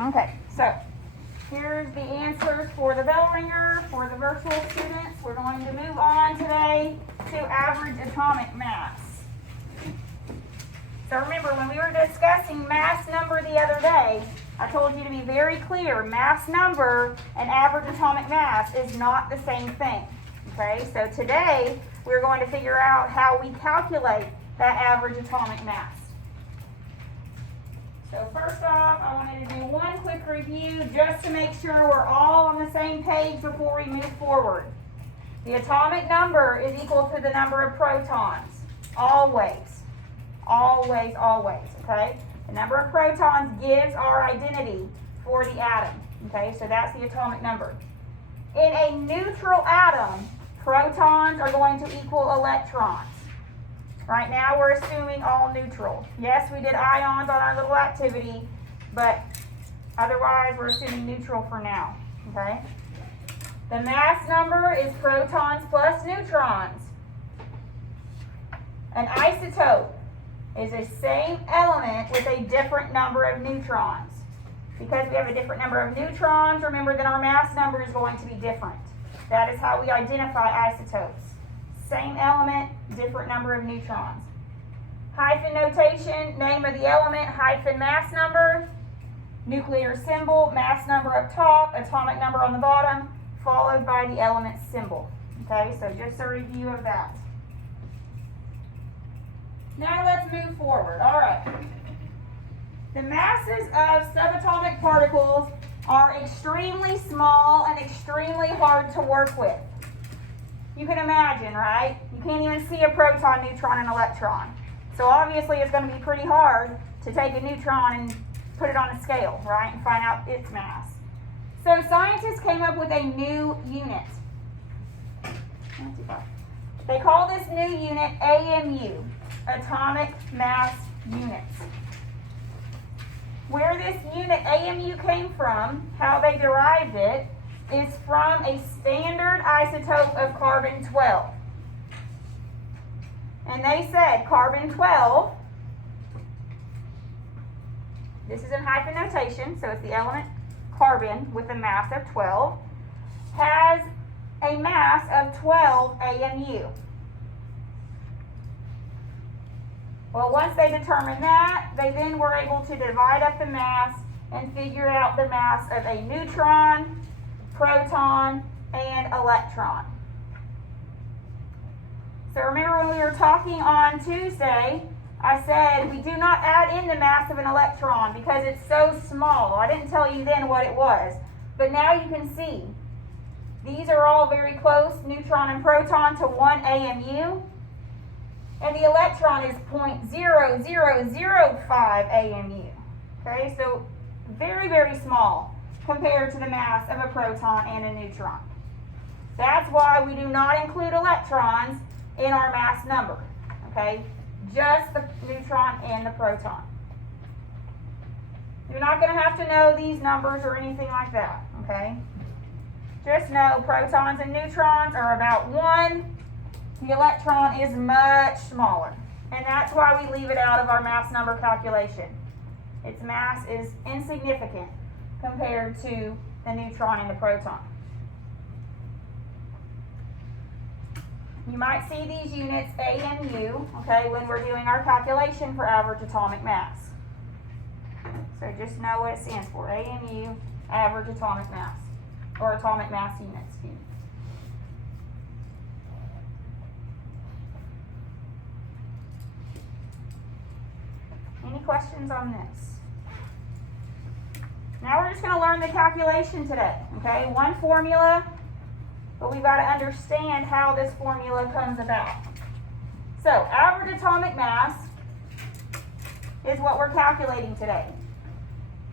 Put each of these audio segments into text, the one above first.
Okay, so here's the answers for the bell ringer for the virtual students. We're going to move on today to average atomic mass. So remember, when we were discussing mass number the other day, I told you to be very clear. Mass number and average atomic mass is not the same thing. Okay, so today we're going to figure out how we calculate that average atomic mass. So first off, I wanted to do one quick review just to make sure we're all on the same page before we move forward. The atomic number is equal to the number of protons, always, always, always, okay? The number of protons gives our identity for the atom, okay? So that's the atomic number. In a neutral atom, protons are going to equal electrons. Right now we're assuming all neutral. Yes, we did ions on our little activity, but otherwise we're assuming neutral for now, okay? The mass number is protons plus neutrons. An isotope is the same element with a different number of neutrons. Because we have a different number of neutrons, remember that our mass number is going to be different. That is how we identify isotopes. Same element, different number of neutrons. Hyphen notation, name of the element, hyphen mass number, nuclear symbol, mass number up top, atomic number on the bottom, followed by the element symbol. Okay, so just a review of that. Now let's move forward. All right. The masses of subatomic particles are extremely small and extremely hard to work with. You can imagine, right? You can't even see a proton, neutron, and electron. So obviously it's going to be pretty hard to take a neutron and put it on a scale, right, and find out its mass. So scientists came up with a new unit. They call this new unit AMU, Atomic Mass Units. Where this unit AMU came from, how they derived it, is from a standard isotope of carbon-12. And they said carbon-12, this is in hyphen notation, so it's the element carbon with a mass of 12, has a mass of 12 AMU. Well, once they determined that, they then were able to divide up the mass and figure out the mass of a neutron, proton, and electron. So remember when we were talking on Tuesday, I said we do not add in the mass of an electron because it's so small. I didn't tell you then what it was, but now you can see. These are all very close, neutron and proton, to 1 AMU. And the electron is 0.0005 AMU. Okay, so very, very small compared to the mass of a proton and a neutron. That's why we do not include electrons in our mass number. Okay, just the neutron and the proton. You're not going to have to know these numbers or anything like that. Okay, just know protons and neutrons are about 1. The electron is much smaller, and that's why we leave it out of our mass number calculation. Its mass is insignificant compared to the neutron and the proton. You might see these units AMU, okay, when we're doing our calculation for average atomic mass. So just know what it stands for, AMU, average atomic mass, or atomic mass units. Excuse me. Any questions on this? Now we're just going to learn the calculation today, okay? One formula, but we've got to understand how this formula comes about. So, average atomic mass is what we're calculating today.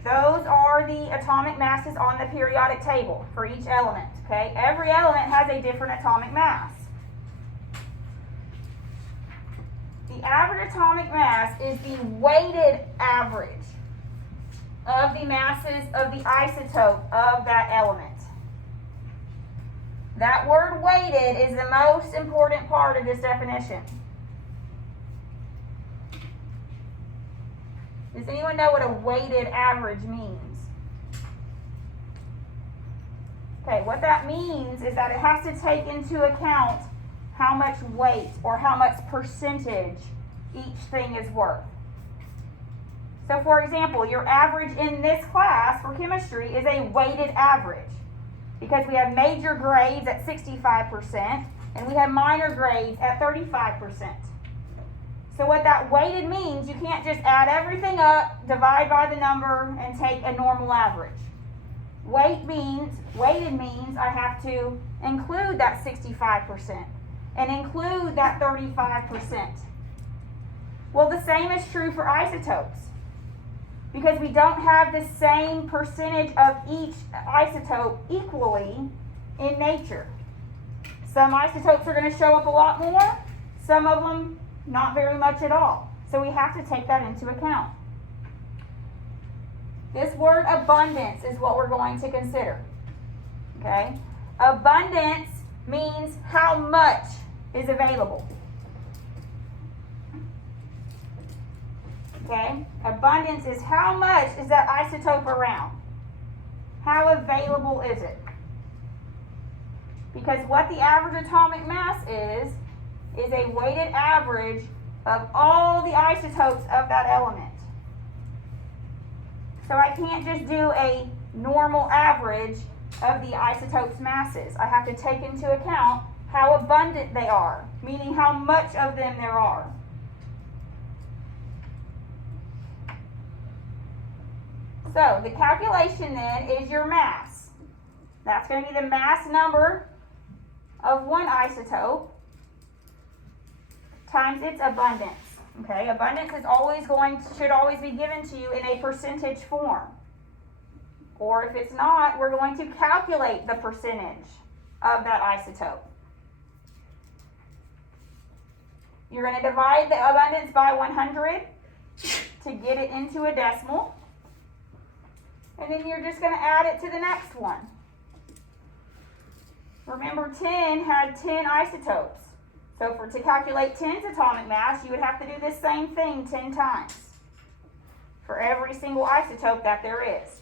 Those are the atomic masses on the periodic table for each element, okay? Every element has a different atomic mass. The average atomic mass is the weighted average of the masses of the isotope of that element. That word weighted is the most important part of this definition. Does anyone know what a weighted average means? Okay, what that means is that it has to take into account how much weight or how much percentage each thing is worth. So for example, your average in this class for chemistry is a weighted average because we have major grades at 65% and we have minor grades at 35%. So what that weighted means, you can't just add everything up, divide by the number, and take a normal average. Weighted means I have to include that 65% and include that 35%. Well, the same is true for isotopes because we don't have the same percentage of each isotope equally in nature. Some isotopes are going to show up a lot more, some of them not very much at all. So we have to take that into account. This word abundance is what we're going to consider. Okay? Abundance means how much is available. Okay? Abundance is how much is that isotope around? How available is it? Because what the average atomic mass is a weighted average of all the isotopes of that element. So I can't just do a normal average of the isotopes' masses. I have to take into account how abundant they are, meaning how much of them there are. So the calculation then is your mass. That's going to be the mass number of one isotope times its abundance. Okay, abundance is should always be given to you in a percentage form. Or if it's not, we're going to calculate the percentage of that isotope. You're going to divide the abundance by 100 to get it into a decimal. And then you're just going to add it to the next one. Remember, 10 had 10 isotopes. So to calculate 10's atomic mass, you would have to do this same thing 10 times for every single isotope that there is.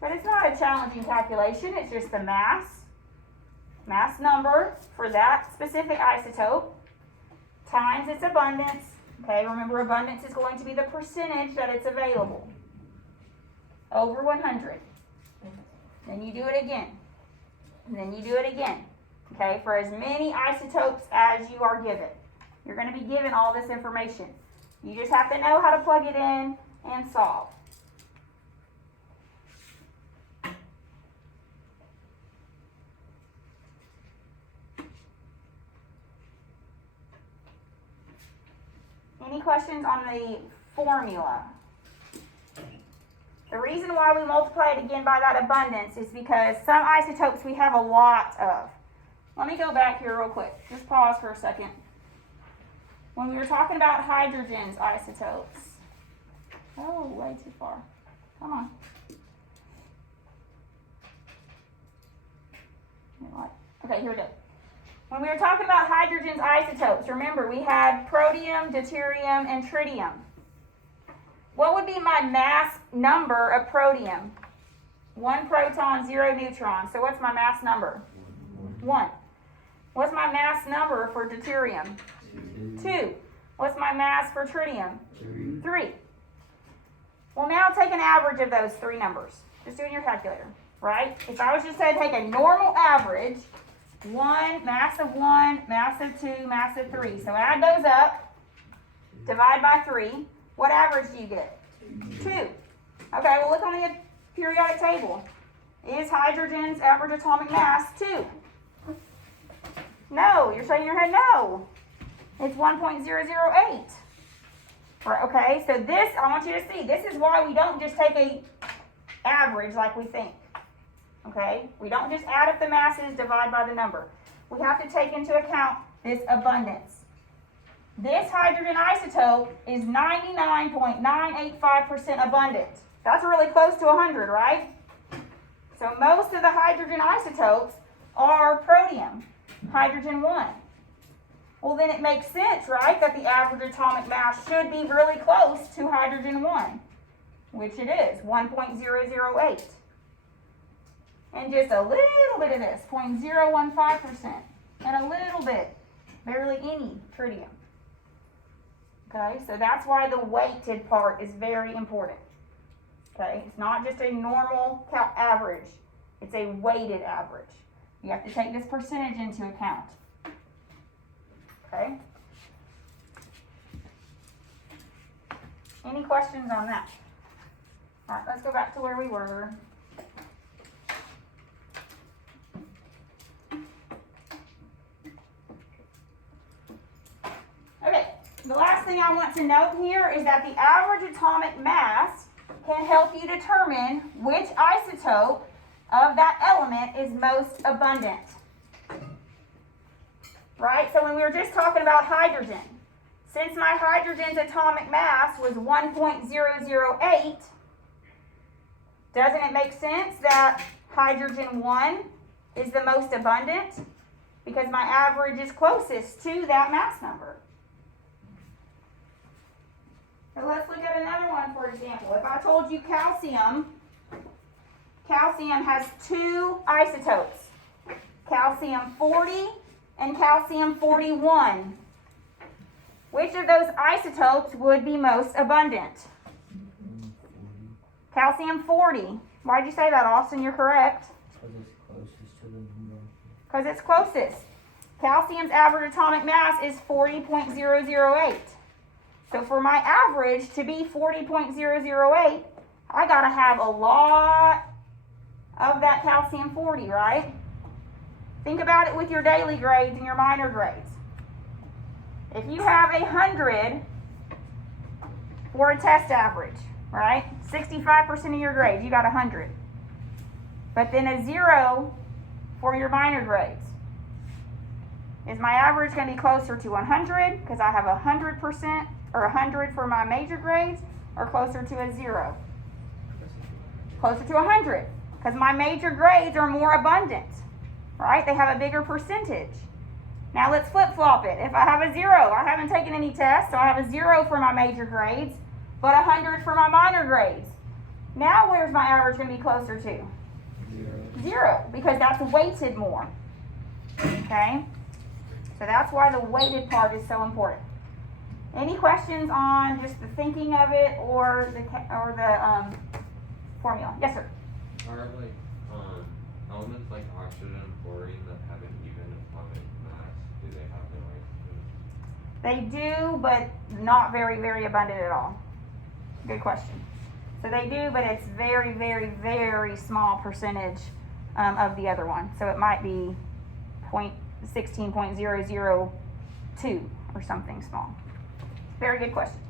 But it's not a challenging calculation, it's just the mass number for that specific isotope times its abundance. Okay, remember abundance is going to be the percentage that it's available over 100. Then you do it again. And then you do it again. Okay, for as many isotopes as you are given. You're going to be given all this information. You just have to know how to plug it in and solve. Any questions on the formula? The reason why we multiply it again by that abundance is because some isotopes we have a lot of. Let me go back here real quick. Just pause for a second. When we were talking about hydrogen's isotopes. Oh, way too far. Come on. Okay, here we go. When we were talking about hydrogen's isotopes, remember we had protium, deuterium, and tritium. What would be my mass number of protium? 1 proton, 0 neutron. So what's my mass number? 1. What's my mass number for deuterium? 2. What's my mass for tritium? 3. Well, now take an average of those 3 numbers. Just do it in your calculator, right? If I was just to take a normal average, 1, mass of 1, mass of 2, mass of 3. So add those up, divide by 3. What average do you get? 2. Okay, well look on the periodic table. Is hydrogen's average atomic mass 2? No, you're shaking your head no. It's 1.008. Right, okay, so this, I want you to see, this is why we don't just take a average like we think. Okay, we don't just add up the masses, divide by the number. We have to take into account this abundance. This hydrogen isotope is 99.985% abundant. That's really close to 100, right? So most of the hydrogen isotopes are protium, hydrogen 1. Well, then it makes sense, right, that the average atomic mass should be really close to hydrogen 1, which it is, 1.008. and just a little bit of this, 0.015%, and a little bit, barely any tritium. Okay, so that's why the weighted part is very important. Okay, it's not just a normal average, it's a weighted average. You have to take this percentage into account. Okay? Any questions on that? All right, let's go back to where we were. Okay, the last thing I want to note here is that the average atomic mass can help you determine which isotope of that element is most abundant. Right? So when we were just talking about hydrogen, since my hydrogen's atomic mass was 1.008, doesn't it make sense that hydrogen 1 is the most abundant? Because my average is closest to that mass number. So let's look at another one, for example. If I told you calcium has two isotopes, calcium 40 and calcium 41. Which of those isotopes would be most abundant? Calcium 40. Why'd you say that, Austin? You're correct. Because it's closest. Calcium's average atomic mass is 40.008. So for my average to be 40.008, I gotta have a lot of that calcium 40, right? Think about it with your daily grades and your minor grades. If you have 100 for a test average, right? 65% of your grades, you got 100. But then a 0 for your minor grades. Is my average going to be closer to 100 because I have 100% or 100 for my major grades, or closer to a 0? Closer to 100 because my major grades are more abundant, right? They have a bigger percentage. Now let's flip-flop it. If I have a 0, I haven't taken any tests, so I have a 0 for my major grades, but 100 for my minor grades. Now where's my average going to be closer to? 0, because that's weighted more. Okay? So that's why the weighted part is so important. Any questions on just the thinking of it or the formula? Yes, sir. Are elements like oxygen and fluorine that have an even atomic mass, do they have no isotopes? They do, but not very, very abundant at all. Good question. So they do, but it's very, very, very small percentage of the other one. So it might be 16.002 or something small. Very good question.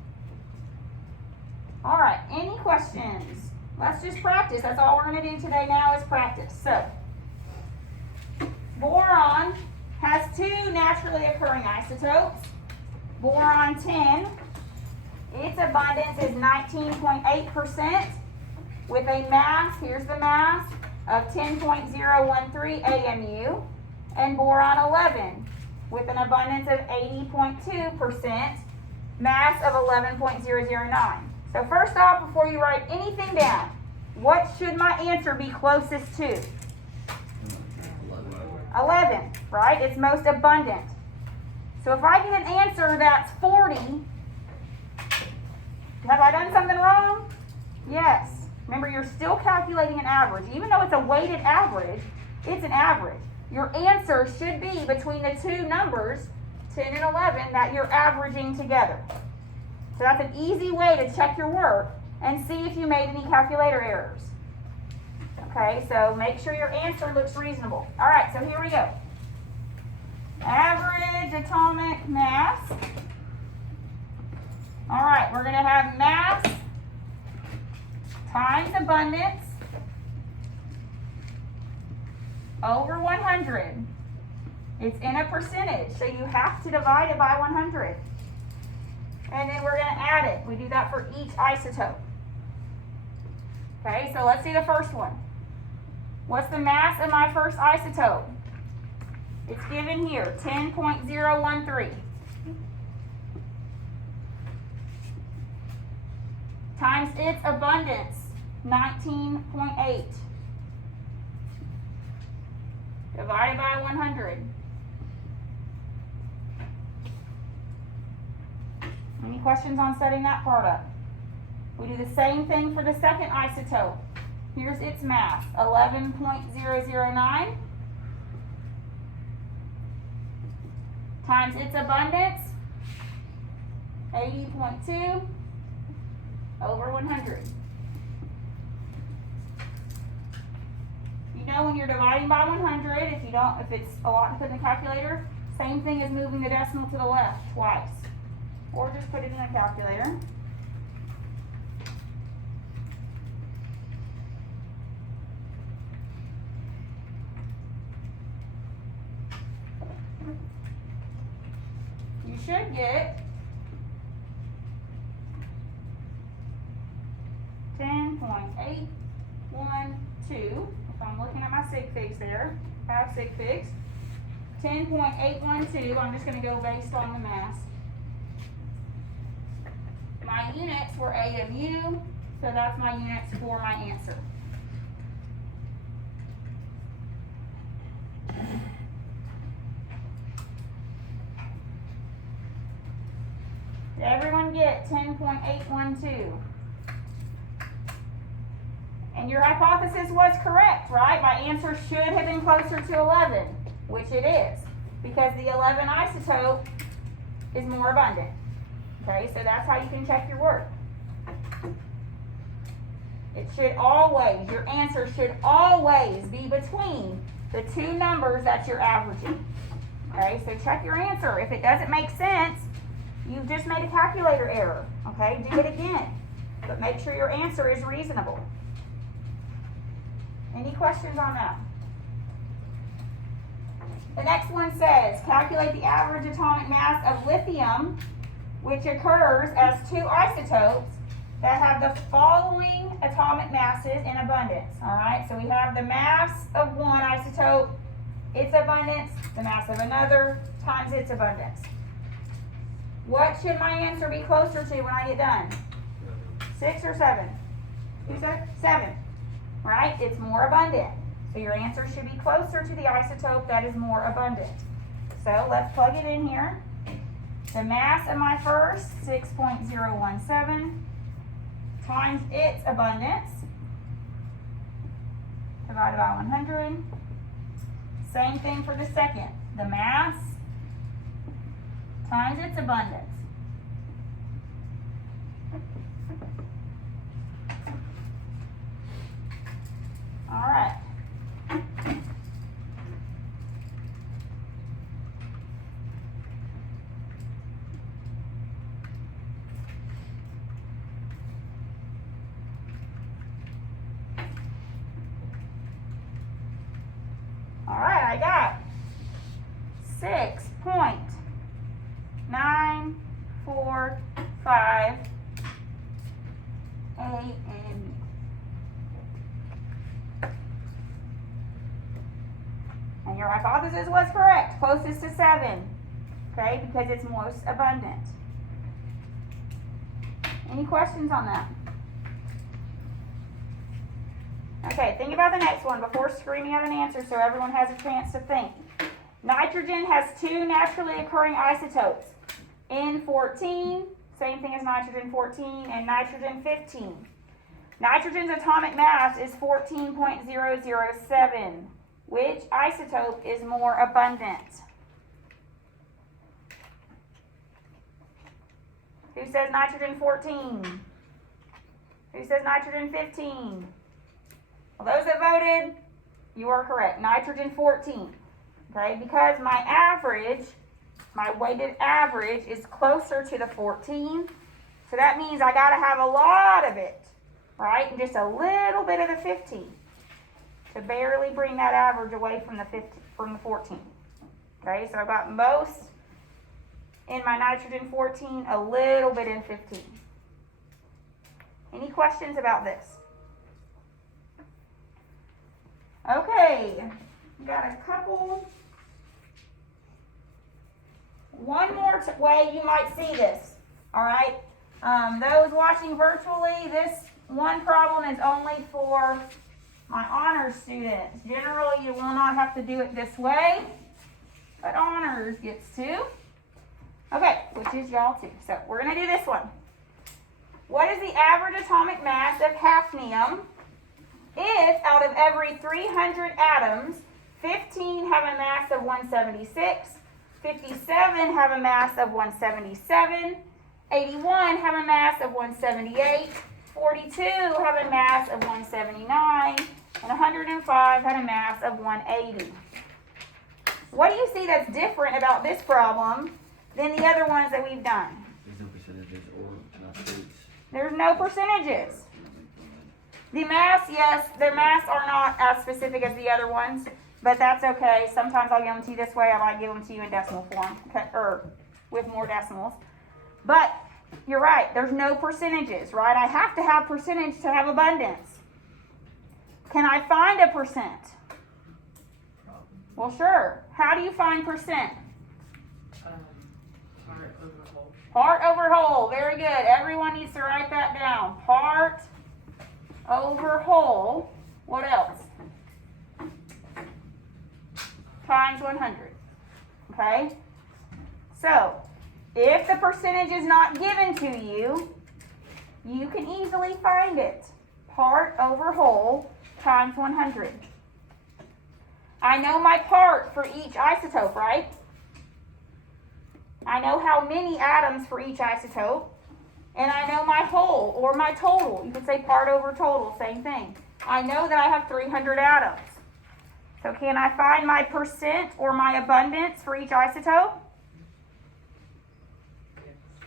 All right, any questions? Let's just practice. That's all we're going to do today now is practice. So, boron has two naturally occurring isotopes. Boron 10, its abundance is 19.8% with a mass, here's the mass, of 10.013 AMU. And boron 11 with an abundance of 80.2%, mass of 11.009. So first off, before you write anything down, what should my answer be closest to? 11, right? It's most abundant. So if I get an answer that's 40, have I done something wrong? Yes. Remember, you're still calculating an average. Even though it's a weighted average, it's an average. Your answer should be between the two numbers, 10 and 11, that you're averaging together. So that's an easy way to check your work and see if you made any calculator errors. Okay, so make sure your answer looks reasonable. All right, so here we go. Average atomic mass. All right, we're going to have mass times abundance over 100. It's in a percentage, so you have to divide it by 100. And then we're going to add it. We do that for each isotope. Okay, so let's see the first one. What's the mass of my first isotope? It's given here, 10.013. Times its abundance, 19.8. divided by 100. Any questions on setting that part up? We do the same thing for the second isotope. Here's its mass, 11.009 times its abundance, 80.2 over 100. You know when you're dividing by 100, if it's a lot to put in the calculator, same thing as moving the decimal to the left twice. Or just put it in a calculator. You should get 10.812. If I'm looking at my sig figs there, I have sig figs. 10.812. I'm just going to go based on the mass. My units were AMU, so that's my units for my answer. Did everyone get 10.812? And your hypothesis was correct, right? My answer should have been closer to 11, which it is, because the 11 isotope is more abundant. Okay, so that's how you can check your work. It should always, your answer should always be between the two numbers that you're averaging. Okay, so check your answer. If it doesn't make sense, you've just made a calculator error. Okay, do it again. But make sure your answer is reasonable. Any questions on that? The next one says, calculate the average atomic mass of lithium, which occurs as two isotopes that have the following atomic masses in abundance. Alright, so we have the mass of one isotope, its abundance, the mass of another, times its abundance. What should my answer be closer to when I get done? 6 or 7? Who said? 7. Right? It's more abundant. So your answer should be closer to the isotope that is more abundant. So let's plug it in here. The mass of my first, 6.017, times its abundance, divided by 100. Same thing for the second. The mass times its abundance. All right. All right, I got 6.945 AMU. And your hypothesis was correct, closest to 7, okay, because it's most abundant. Any questions on that? Okay, think about the next one before screaming out an answer so everyone has a chance to think. Nitrogen has 2 naturally occurring isotopes, N14, same thing as nitrogen 14, and nitrogen 15. Nitrogen's atomic mass is 14.007. Which isotope is more abundant? Who says nitrogen 14? Who says nitrogen 15? Well, those that voted, you are correct. Nitrogen 14. Okay, because my average, my weighted average is closer to the 14. So that means I got to have a lot of it, right? And just a little bit of the 15 to barely bring that average away from the 14. Okay, so I got most in my nitrogen 14, a little bit in 15. Any questions about this? Okay, got a couple. One more way you might see this, all right? Those watching virtually, this one problem is only for My honors students, generally you will not have to do it this way, but honors gets to. Okay, which is y'all too. So we're gonna do this one. What is the average atomic mass of hafnium if out of every 300 atoms, 15 have a mass of 176, 57 have a mass of 177, 81 have a mass of 178, 42 have a mass of 179, and 105 had a mass of 180. What do you see that's different about this problem than the other ones that we've done? There's no percentages or states. There's no percentages. The mass, yes, their mass are not as specific as the other ones, but that's okay. Sometimes I'll give them to you this way. I might give them to you in decimal form, okay, or with more decimals. But you're right, there's no percentages, right? I have to have percentage to have abundance. Can I find a percent? Well, sure. How do you find percent? Part over whole. Part over whole. Very good. Everyone needs to write that down. Part over whole. What else? Times 100. Okay? So, if the percentage is not given to you, you can easily find it. Part over whole times 100. I know my part for each isotope, right? I know how many atoms for each isotope. And I know my whole or my total. You could say part over total, same thing. I know that I have 300 atoms. So can I find my percent or my abundance for each isotope?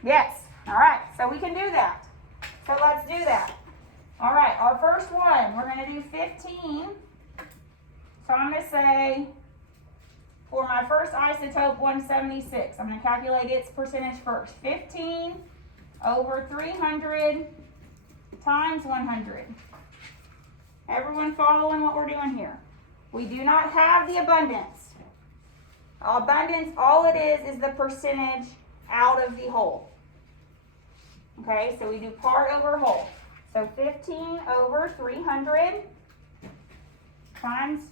Yes. All right. So we can do that. So let's do that. All right. Our first one, we're going to do 15. So I'm going to say for my first isotope 176, I'm going to calculate its percentage first. 15 over 300 times 100. Everyone following what we're doing here? We do not have the abundance. Abundance, all it is the percentage out of the whole. Okay, so we do part over whole. So 15 over 300 times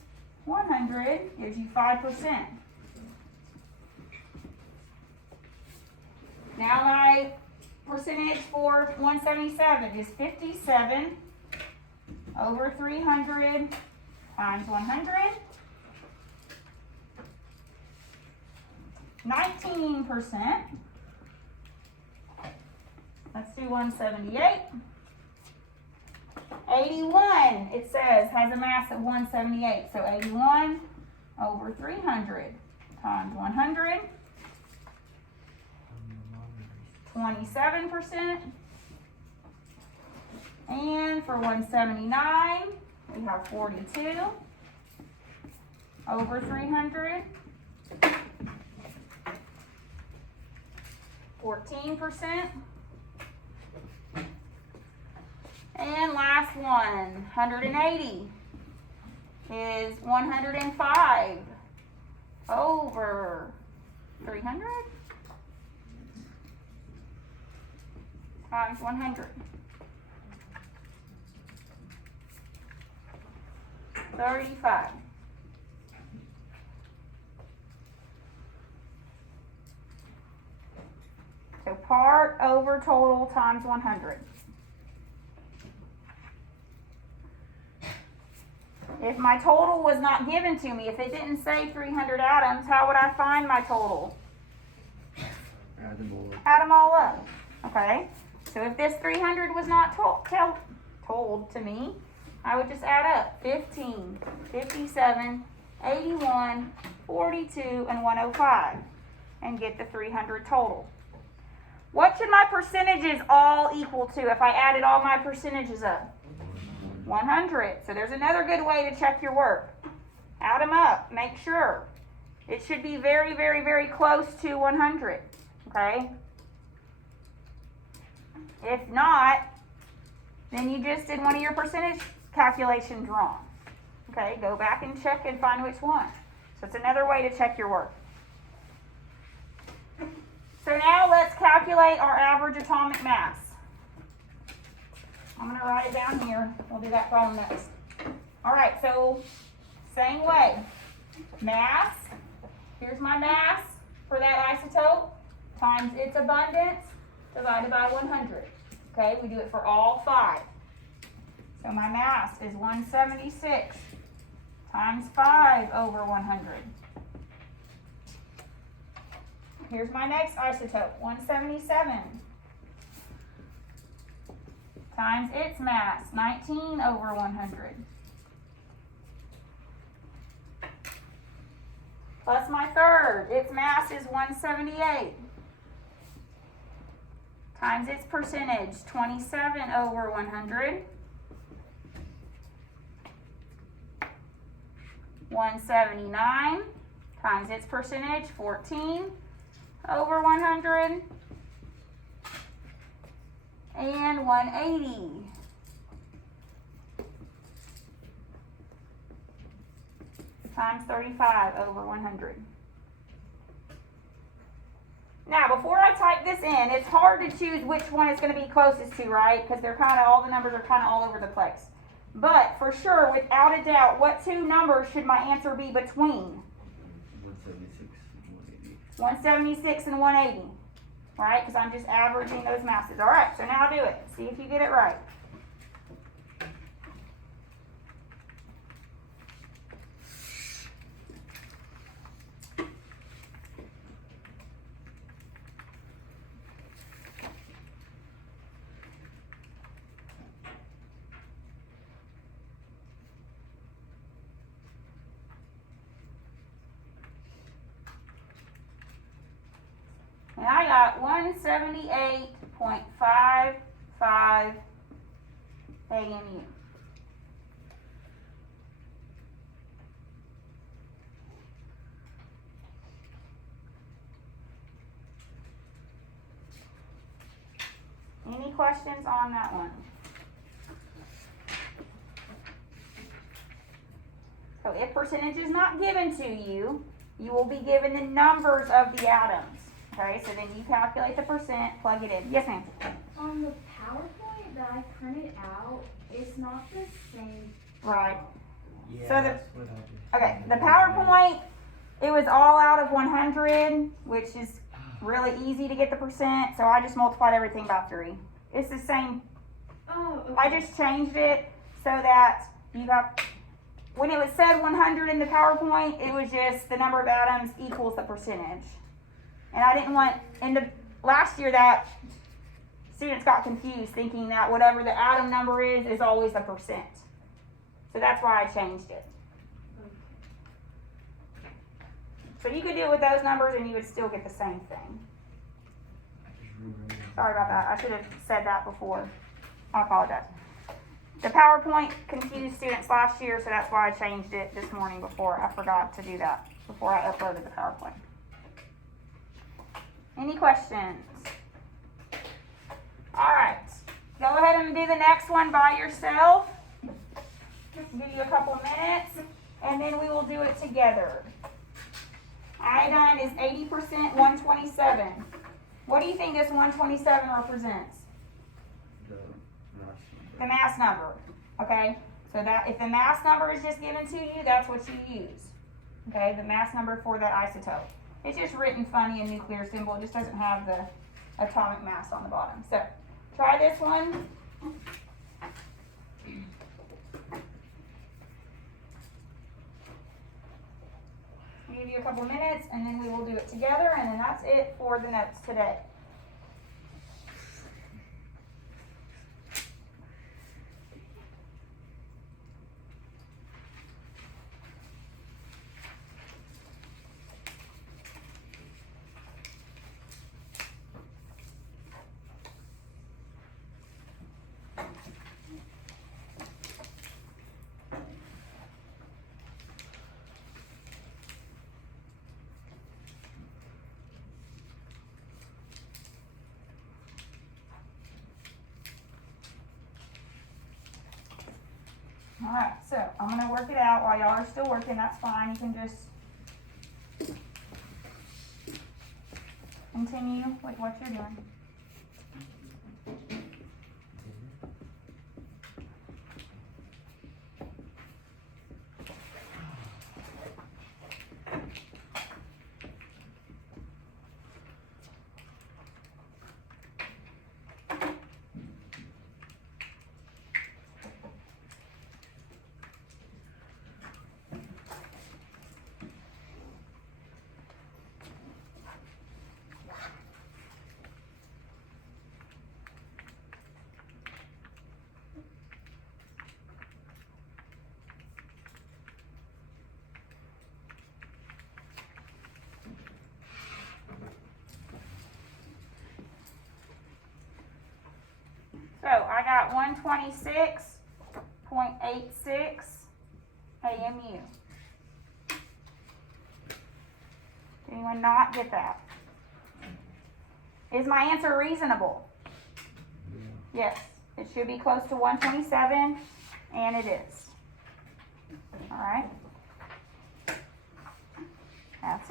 100 gives you 5%. Now my percentage for 177 is 57 over 300 times 100. 19%. Let's do 178. 81, it says, has a mass of 178. So 81 over 300 times 100. 27%. And for 179, we have 42 over 300. 14%. And last one, 180 is 105 over 300 times 100. 35. So part over total times 100. If my total was not given to me, if it didn't say 300 atoms, how would I find my total? Add them all up. Add them all up. Okay? So if this 300 was not told to me, I would just add up 15, 57, 81, 42, and 105 and get the 300 total. What should my percentages all equal to if I added all my percentages up? 100. So there's another good way to check your work. Add them up. Make sure. It should be very, very, very close to 100. Okay? If not, then you just did one of your percentage calculations wrong. Okay? Go back and check and find which one. So it's another way to check your work. So now let's calculate our average atomic mass. I'm going to write it down here. We'll do that problem next. Alright, so same way. Mass, here's my mass for that isotope, times its abundance, divided by 100. Okay, we do it for all 5. So my mass is 176 times 5 over 100. Here's my next isotope, 177 times its mass, 19 over 100. Plus my third, its mass is 178 times its percentage, 27 over 100. 179 times its percentage, 14 over 100. And 180 times 35 over 100. Now, before I type this in, it's hard to choose which one is going to be closest to, right? Because they're kind of, all the numbers are kind of all over the place. But for sure, without a doubt, what 2 numbers should my answer be between? 176 and 180. Right? Because I'm just averaging those masses. All right, so now do it. See if you get it right. And I got 178.55 AMU. Any questions on that one? So if percentage is not given to you, you will be given the numbers of the atoms. Okay, so then you calculate the percent, plug it in. Yes, ma'am? On the PowerPoint that I printed out, it's not the same. Right. Yeah, So the- that's what I just. Okay, the PowerPoint, it was all out of 100, which is really easy to get the percent, so I just multiplied everything by 3. It's the same. Oh, okay. I just changed it so that you got, when it was said 100 in the PowerPoint, it was just the number of atoms equals the percentage. And I didn't want, in the last year that students got confused thinking that whatever the atom number is always a percent. So that's why I changed it. So you could do it with those numbers and you would still get the same thing. Sorry about that. I should have said that before. I apologize. The PowerPoint confused students last year, so that's why I changed it this morning before. I forgot to do that before I uploaded the PowerPoint. Any questions? All right. Go ahead and do the next one by yourself. Give you a couple of minutes, and then we will do it together. Iodine is 80%, 127. What do you think this 127 represents? The mass number. Okay? So that if the mass number is just given to you, that's what you use. Okay? The mass number for that isotope. It's just written funny in nuclear symbol. It just doesn't have the atomic mass on the bottom. So try this one. I'll give you a couple of minutes and then we will do it together, and then that's it for the notes today. Alright, so I'm going to work it out while y'all are still working. That's fine. You can just continue with what you're doing. got 126.86 AMU. Did anyone not get that? Is my answer reasonable? Yes, it should be close to 127, and it is. All right. That's